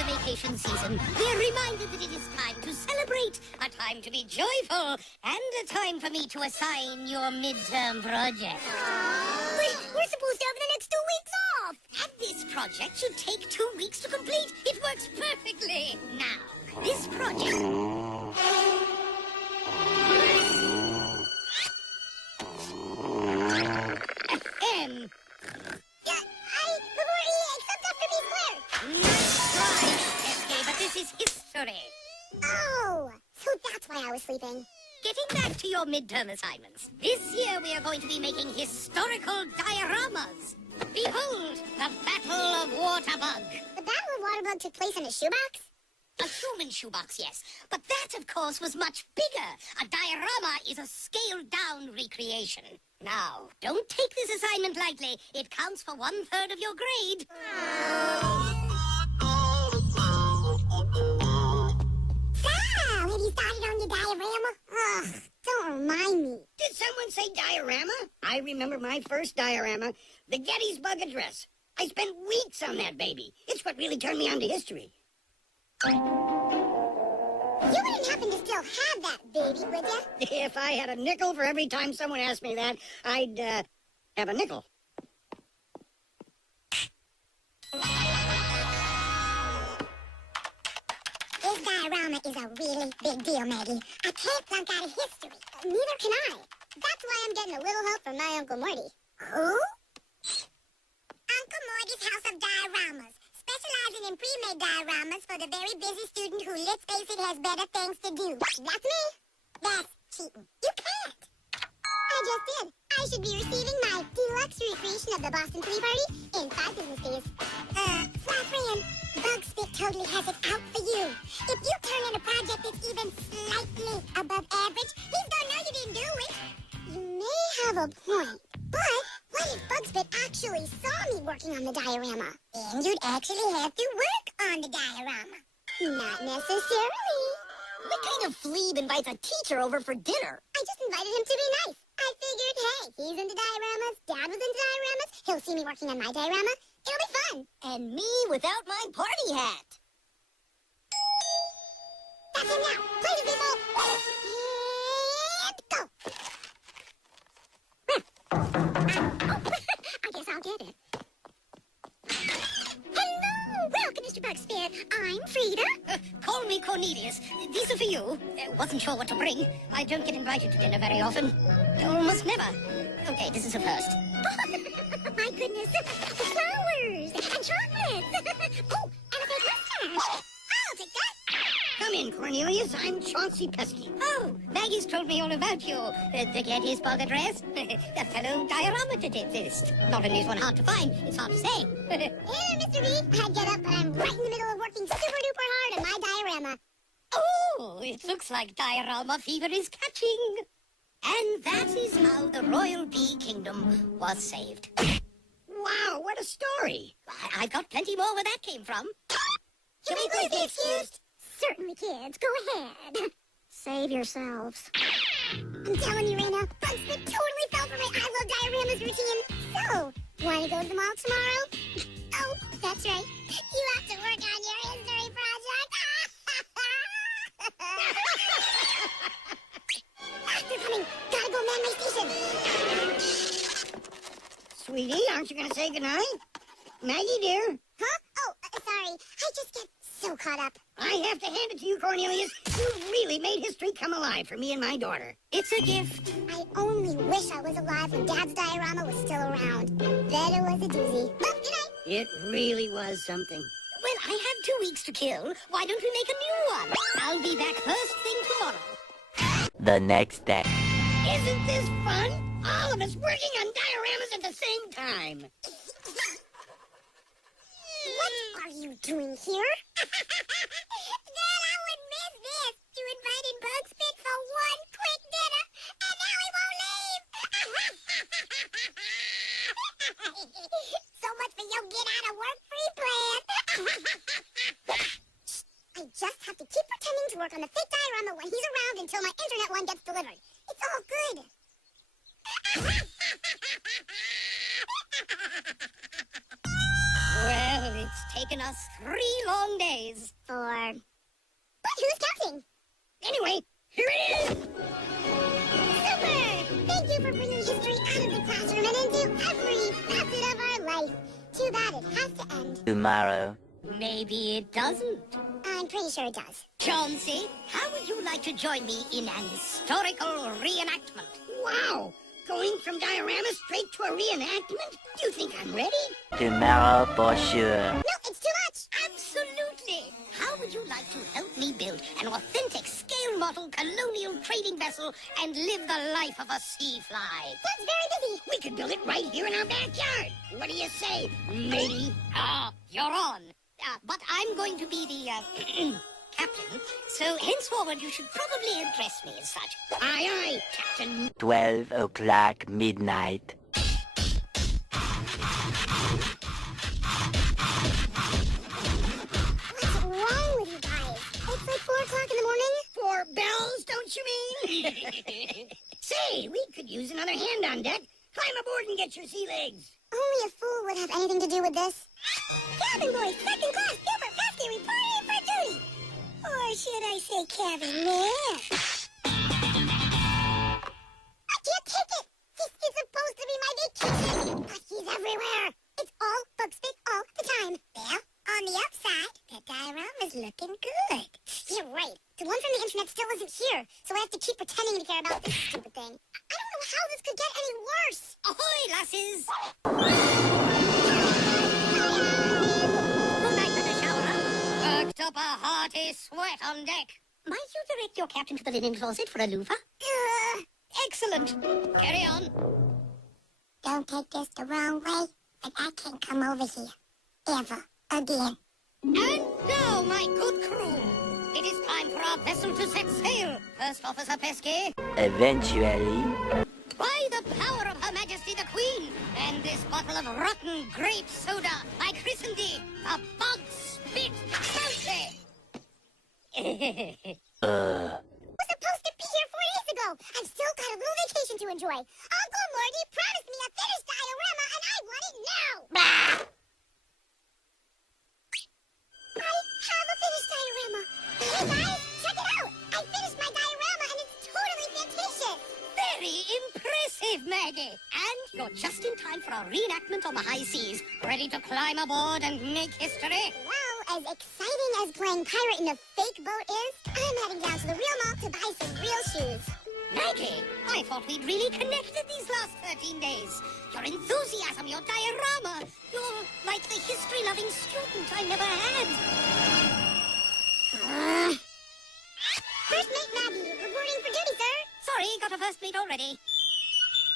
the vacation season, we're reminded that it is time to celebrate, a time to be joyful, and a time for me to assign your midterm project. We're supposed to have the next 2 weeks off. And this project should take 2 weeks to complete. It works perfectly. Now, this project... Nice try, SK, but this is history. Oh, so that's why I was sleeping. Getting back to your midterm assignments. This year we are going to be making historical dioramas. Behold, the Battle of Waterbug. The Battle of Waterbug took place in a shoebox? A human shoebox, yes. But that, of course, was much bigger. A diorama is a scaled-down recreation. Now, don't take this assignment lightly. It counts for 1/3 of your grade. Sal, have you started on your diorama? Ugh, don't remind me. Did someone say diorama? I remember my first diorama, the Gettysburg Address. I spent weeks on that baby. It's what really turned me on to history. You wouldn't happen to still have that baby, would you? If I had a nickel for every time someone asked me that, I'd, have a nickel. This diorama is a really big deal, Maggie. I can't flunk out of history. Neither can I. That's why I'm getting a little help from my Uncle Morty. Who? Uncle Morty's House of Dioramas. Specializing in pre-made dioramas for the very busy student who, let's face it, has better things to do. That's me. That's cheating. You can't. I just did. I should be receiving my deluxe recreation of the Boston Tea Party in 5 business days. Fly friend, Bug Spit totally has it out for you. If you turn in a project that's even slightly above average, he's gonna know you didn't do it. You may have a point, but what if Bugspit actually saw me working on the diorama? Then you'd actually have to work on the diorama. Not necessarily. What kind of plebe invites a teacher over for dinner? I just invited him to be nice. I figured, hey, he's into dioramas, Dad was into dioramas, he'll see me working on my diorama. It'll be fun. And me without my party hat. That's him now. Play the people. And go. I guess I'll get it. Hello! Welcome, Mr. Bugspit. I'm Frida. Call me Cornelius. These are for you. Wasn't sure what to bring. I don't get invited to dinner very often. Almost never. Okay, this is a first. My goodness. Flowers and chocolates. Oh, and a fake mustache. I'll take that. Come in, Cornelius. I'm Chauncey Pesky. Oh, Maggie's told me all about you. The Gettysburg Address. A fellow diorama-tist. Not only is one hard to find, it's hard to say. Hey there, Mr. B. I get up, but I'm right in the middle of working super-duper hard on my diorama. Oh, it looks like diorama fever is catching. And that is how the Royal Bee Kingdom was saved. Wow, what a story. I've got plenty more where that came from. Can we please be excused? Certainly, kids. Go ahead. Save yourselves. I'm telling you, Raina, Bugspit totally fell for my I Love Dioramas routine. So, want to go to the mall tomorrow? Oh, that's right. You have to work on your history project. They're coming. Gotta go man my station. Sweetie, aren't you going to say goodnight? Maggie, dear. Huh? Oh, sorry. I just get so caught up. I have to hand it to you, Cornelius. You really made history come alive for me and my daughter. It's a gift. I only wish I was alive when Dad's diorama was still around. Bet it was a doozy. Well, good night. It really was something. Well, I have 2 weeks to kill. Why don't we make a new one? I'll be back first thing tomorrow. The next day. Isn't this fun? All of us working on dioramas at the same time. What are you doing here? Dad, I would miss this. You invited Bugspit for one quick dinner, and now he won't leave. So much for your get-out-of-work-free plan. I just have to keep pretending to work on the fake diorama when he's around until my internet one gets delivered. It's all good. Well, it's taken us 3 long days. But who's counting? Anyway, here it is. Super! Thank you for bringing history out of the classroom and into every facet of our life. Too bad it has to end. Tomorrow. Maybe it doesn't. I'm pretty sure it does. Chauncey, how would you like to join me in an historical reenactment? Wow. Going from diorama straight to a reenactment? Do you think I'm ready? Tomorrow for sure. No, it's too much. Absolutely. How would you like to help me build an authentic scale model colonial trading vessel and live the life of a sea fly? That's very busy. We could build it right here in our backyard. What do you say, matey? You're on. But I'm going to be the, captain, so henceforward you should probably address me as such. Aye, aye, Captain. 12 o'clock midnight. What's wrong with you guys? It's like 4 o'clock in the morning. 4 bells, don't you mean? Say, we could use another hand on deck. Climb aboard and get your sea legs. Only a fool would have anything to do with this. Cabin boy, second class, Gilbert Pesky reporting for duty. Or should I say cabin man? I can't take it. This is supposed to be my vacation. But he's everywhere. It's all book speak all the time. Well, on the upside, the diorama's looking good. You're right. The one from the internet still isn't here, so I have to keep pretending to care about this stupid thing. I don't know how this could get any worse. Ahoy, lasses! Good night, Mr. Shower. Worked up a hearty sweat on deck. Might you direct your captain to the linen closet for a loofah? Excellent. Carry on. Don't take this the wrong way, but I can't come over here. Ever again. And now, my good crew, it is time for our vessel to set sail. First Officer Pesky. Eventually. By the power of Her Majesty the Queen and this bottle of rotten grape soda, I christen thee a bug spit bounty. Was supposed to be here 4 days ago. I've still got a little vacation to enjoy. Uncle Morty promised me a finished diorama, and I want it now. I have a finished diorama. Hey guys, check it out. I finished my diorama, and it's totally fantastic. Very impressive, Maggie. And you're just in time for our reenactment on the high seas. Ready to climb aboard and make history? Well, as exciting as playing pirate in a fake boat is, I'm heading down to the real mall to buy some real shoes. Maggie, I thought we'd really connected these last 13 days. Your enthusiasm, your diorama. You're like the history-loving student I never had. First mate Maggie, reporting for duty, sir. Sorry, got a first mate already.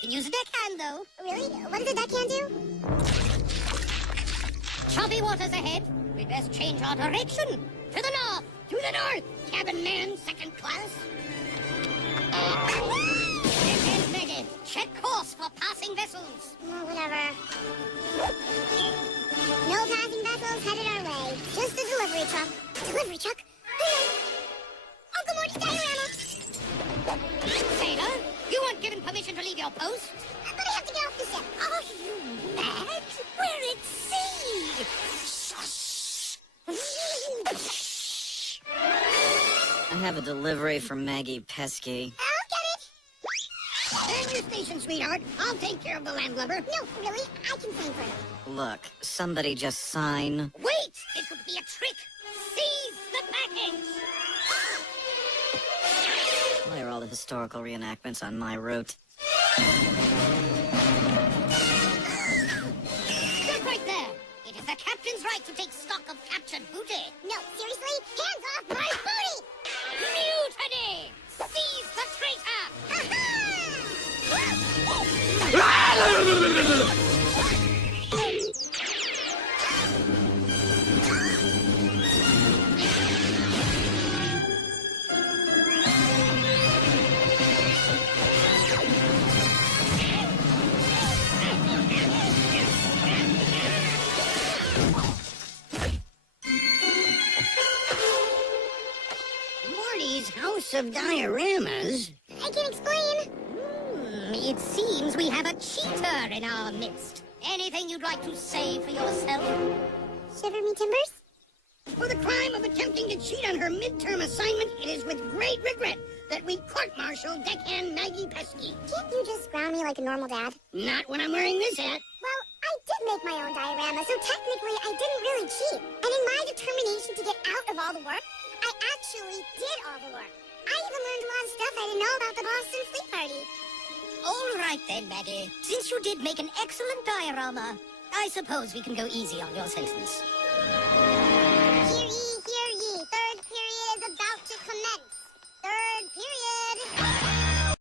Can use a deckhand, though. Really? What does a deckhand do? Choppy waters ahead. We'd best change our direction. To the north. To the north, cabin man, second class. Deckhand, Maggie. Check course for passing vessels. Oh, whatever. No passing vessels headed our way. Just a delivery truck. Delivery truck? Uncle Morty's diorama. Sailor, you weren't given permission to leave your post. But I have to get off the ship. Are you mad? We're at sea. I have a delivery from Maggie Pesky. I'll get it. And your station, sweetheart. I'll take care of the landlubber. No, really? I can sign for him. Look, somebody just sign. Wait! It could be a trick. Seize the package. Why are all the historical reenactments on my route? Stop right there. It is the captain's right to take stock of captured booty. No, seriously? Hands off my booty! Mutiny! Seize the traitor! Morty's house of dioramas. I can explain. It seems we have a cheater in our midst. Anything you'd like to say for yourself? shiver me timbers? For the crime of attempting to cheat on her midterm assignment, it is with great regret that we court-martial deckhand Maggie Pesky. Can't you just ground me like a normal dad? Not when I'm wearing this hat. Well, I did make my own diorama, so technically I didn't really cheat. And in my determination to get out of all the work, I actually did all the work. I even learned a lot of stuff I didn't know about the Boston Flea Party. All right then, Maggie. Since you did make an excellent diorama, I suppose we can go easy on your sentence.